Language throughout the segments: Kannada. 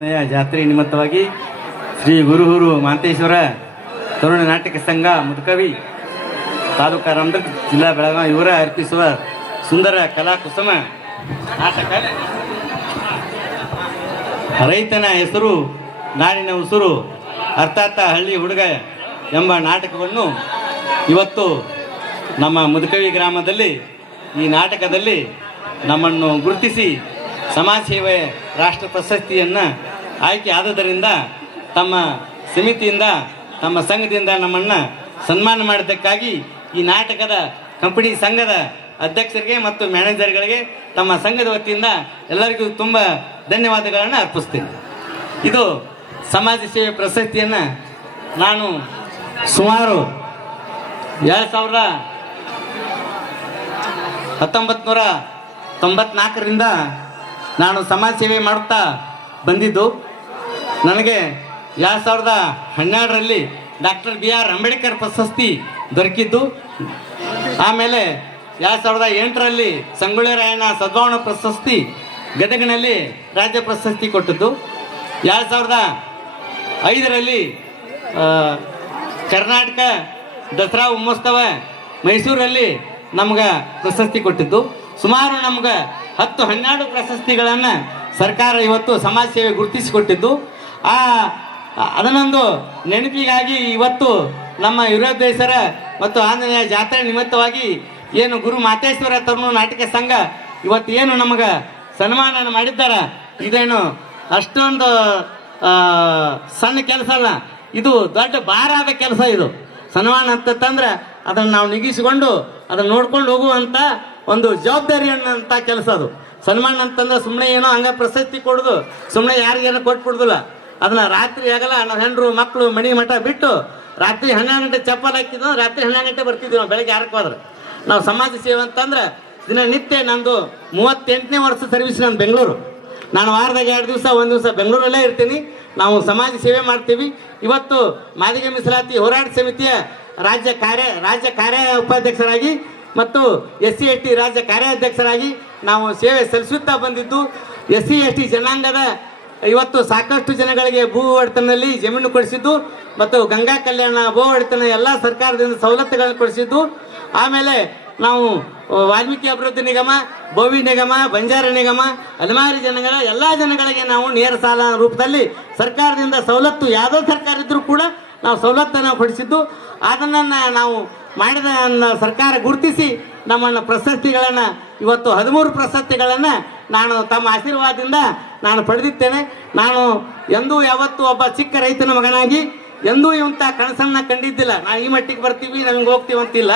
ಜಾತ್ರೆ ನಿಮಿತ್ತವಾಗಿ ಶ್ರೀ ಗುರುಹುರು ಮಾಂತೇಶ್ವರ ತರುಣ ನಾಟಕ ಸಂಘ ಮುದುಕವಿ ತಾಲೂಕಾ ರಾಮದುರ್ಗ ಜಿಲ್ಲಾ ಬೆಳಗಾವಿ ಇವರ ಅರ್ಪಿಸುವ ಸುಂದರ ಕಲಾ ಕುಸುಮ ನಾಟಕ ರೈತನ ಹೆಸರು ನಾಡಿನ ಉಸುರು ಅರ್ಥಾತ್ ಹಳ್ಳಿ ಹುಡುಗ ಎಂಬ ನಾಟಕವನ್ನು ಇವತ್ತು ನಮ್ಮ ಮುದುಕವಿ ಗ್ರಾಮದಲ್ಲಿ ಈ ನಾಟಕದಲ್ಲಿ ನಮ್ಮನ್ನು ಗುರುತಿಸಿ ಸಮಾಜ ಸೇವೆ ರಾಷ್ಟ್ರ ಪ್ರಶಸ್ತಿಯನ್ನು ಆಯ್ಕೆ ಆದುದರಿಂದ ತಮ್ಮ ಸಮಿತಿಯಿಂದ ತಮ್ಮ ಸಂಘದಿಂದ ನಮ್ಮನ್ನು ಸನ್ಮಾನ ಮಾಡಿದ್ದಕ್ಕಾಗಿ ಈ ನಾಟಕದ ಕಂಪನಿ ಸಂಘದ ಅಧ್ಯಕ್ಷರಿಗೆ ಮತ್ತು ಮ್ಯಾನೇಜರ್ಗಳಿಗೆ ತಮ್ಮ ಸಂಘದ ವತಿಯಿಂದ ಎಲ್ಲರಿಗೂ ತುಂಬ ಧನ್ಯವಾದಗಳನ್ನು ಅರ್ಪಿಸ್ತೀನಿ. ಇದು ಸಮಾಜ ಸೇವೆ ಪ್ರಶಸ್ತಿಯನ್ನು ನಾನು ಸುಮಾರು 1994ರಿಂದ ನಾನು ಸಮಾಜ ಸೇವೆ ಮಾಡುತ್ತಾ ಬಂದಿದ್ದು. ನನಗೆ 2012ರಲ್ಲಿ ಡಾಕ್ಟರ್ BR ಅಂಬೇಡ್ಕರ್ ಪ್ರಶಸ್ತಿ ದೊರಕಿದ್ದು. ಆಮೇಲೆ 2008ರಲ್ಲಿ ಸಂಗೊಳ್ಳಿ ರಾಯಣ್ಣ ಸದ್ಭಾವನಾ ಪ್ರಶಸ್ತಿ ಗದಗಿನಲ್ಲಿ ರಾಜ್ಯ ಪ್ರಶಸ್ತಿ ಕೊಟ್ಟದ್ದು. 2005ರಲ್ಲಿ ಕರ್ನಾಟಕ ದಸರಾ ಮಹೋತ್ಸವ ಮೈಸೂರಲ್ಲಿ ನಮ್ಗೆ ಪ್ರಶಸ್ತಿ ಕೊಟ್ಟಿದ್ದು. ಸುಮಾರು ನಮ್ಗೆ 10-12 ಪ್ರಶಸ್ತಿಗಳನ್ನು ಸರ್ಕಾರ ಇವತ್ತು ಸಮಾಜ ಸೇವೆ ಗುರುತಿಸಿಕೊಟ್ಟಿದ್ದು. ಅದನ್ನೊಂದು ನೆನಪಿಗಾಗಿ ಇವತ್ತು ನಮ್ಮ ವಿರೋಧೇಶ್ವರ ಮತ್ತು ಆಂಜನೇಯ ಜಾತ್ರೆ ನಿಮಿತ್ತವಾಗಿ ಏನು ಗುರು ಮಾತೇಶ್ವರ ತರುಣ ನಾಟಕ ಸಂಘ ಇವತ್ತು ಏನು ನಮಗೆ ಸನ್ಮಾನ ಮಾಡಿದ್ದಾರೆ, ಇದೇನು ಅಷ್ಟೊಂದು ಸಣ್ಣ ಕೆಲಸ ಅಲ್ಲ, ಇದು ದೊಡ್ಡ ಭಾರದ ಕೆಲಸ. ಇದು ಸನ್ಮಾನ ಅಂತಂದ್ರೆ ಅದನ್ನು ನಾವು ನಿಗಿಸಿಕೊಂಡು ಅದನ್ನು ನೋಡ್ಕೊಂಡು ಹೋಗುವಂಥ ಒಂದು ಜವಾಬ್ದಾರಿ ಅನ್ನೋಂಥ ಕೆಲಸ ಅದು. ಸನ್ಮಾನ ಅಂತಂದ್ರೆ ಸುಮ್ಮನೆ ಏನೋ ಹಂಗೆ ಪ್ರಶಸ್ತಿ ಕೊಡೋದು, ಸುಮ್ಮನೆ ಯಾರಿಗೇನೋ ಕೊಟ್ಬಿಡ್ದಿಲ್ಲ. ಅದನ್ನ ರಾತ್ರಿ ಆಗಲ್ಲ, ನಾವು ಹೆಣ್ಣರು ಮಕ್ಕಳು ಮಣಿ ಮಠ ಬಿಟ್ಟು ರಾತ್ರಿ 12 ಗಂಟೆ ಚಪ್ಪಲ್ ಹಾಕಿದ್ವು, ರಾತ್ರಿ 12 ಗಂಟೆ ಬರ್ತಿದ್ವಿ ನಾವು ಬೆಳಗ್ಗೆ 6ಕ್ಕೆ ಹೋದ್ರೆ. ನಾವು ಸಮಾಜ ಸೇವೆ ಅಂತಂದ್ರೆ ದಿನನಿತ್ಯ ನಂದು 38ನೇ ವರ್ಷ ಸರ್ವಿಸ್ ನಂದು ಬೆಂಗಳೂರು. ನಾನು ವಾರದಾಗ 2 ದಿವಸ 1 ದಿವಸ ಬೆಂಗಳೂರಲ್ಲೇ ಇರ್ತೀನಿ. ನಾವು ಸಮಾಜ ಸೇವೆ ಮಾಡ್ತೀವಿ. ಇವತ್ತು ಮಾದಿಗ ಮೀಸಲಾತಿ ಹೋರಾಟ ಸಮಿತಿಯ ರಾಜ್ಯ ಕಾರ್ಯ ಉಪಾಧ್ಯಕ್ಷರಾಗಿ ಮತ್ತು SC ST ರಾಜ್ಯ ಕಾರ್ಯಾಧ್ಯಕ್ಷರಾಗಿ ನಾವು ಸೇವೆ ಸಲ್ಲಿಸುತ್ತಾ ಬಂದಿದ್ದು. SC ST ಜನಾಂಗದ ಇವತ್ತು ಸಾಕಷ್ಟು ಜನಗಳಿಗೆ ಭೂ ಒಡೆತನಲ್ಲಿ ಜಮೀನು ಕೊಡಿಸಿದ್ದು ಮತ್ತು ಗಂಗಾ ಕಲ್ಯಾಣ ಭೂ ಒಡೆತನ ಎಲ್ಲ ಸರ್ಕಾರದಿಂದ ಸವಲತ್ತುಗಳನ್ನು ಕೊಡಿಸಿದ್ದು. ಆಮೇಲೆ ನಾವು ವಾಲ್ಮೀಕಿ ಅಭಿವೃದ್ಧಿ ನಿಗಮ, ಬೋವಿ ನಿಗಮ, ಬಂಜಾರ ನಿಗಮ, ಅಲೆಮಾರಿ ಜನಗಳ ಎಲ್ಲ ಜನಗಳಿಗೆ ನಾವು ನೇರ ಸಾಲ ರೂಪದಲ್ಲಿ ಸರ್ಕಾರದಿಂದ ಸವಲತ್ತು, ಯಾವುದೋ ಸರ್ಕಾರ ಇದ್ರೂ ಕೂಡ ನಾವು ಸವಲತ್ತನ್ನು ಕೊಡಿಸಿದ್ದು. ಅದನ್ನು ನಾವು ಮಾಡಿದ ಸರ್ಕಾರ ಗುರುತಿಸಿ ನಮ್ಮನ್ನು ಪ್ರಶಸ್ತಿಗಳನ್ನು ಇವತ್ತು 13 ಪ್ರಶಸ್ತಿಗಳನ್ನು ನಾನು ತಮ್ಮ ಆಶೀರ್ವಾದದಿಂದ ನಾನು ಪಡೆದಿದ್ದೇನೆ. ನಾನು ಎಂದೂ ಯಾವತ್ತೂ ಒಬ್ಬ ಚಿಕ್ಕ ರೈತನ ಮಗನಾಗಿ ಎಂದೂ ಇಂಥ ಕನಸನ್ನು ಕಂಡಿದ್ದಿಲ್ಲ. ನಾವು ಈ ಮಟ್ಟಿಗೆ ಬರ್ತೀವಿ, ನಮಗೆ ಹೋಗ್ತೀವಿ ಅಂತಿಲ್ಲ.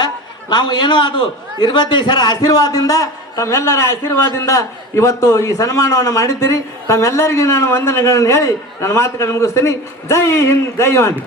ನಾವು ಏನೋ ಅದು ಇರ್ಬದ್ದೇಶ್ವರ ಆಶೀರ್ವಾದದಿಂದ, ತಮ್ಮೆಲ್ಲರ ಆಶೀರ್ವಾದದಿಂದ ಇವತ್ತು ಈ ಸನ್ಮಾನವನ್ನು ಮಾಡಿದ್ದೀರಿ. ತಮ್ಮೆಲ್ಲರಿಗೂ ನಾನು ವಂದನೆಗಳನ್ನು ಹೇಳಿ ನನ್ನ ಮಾತುಗಳನ್ನು ಮುಗಿಸ್ತೀನಿ. ಜೈ ಹಿಂದ್, ಜೈ ಮಾದಿ.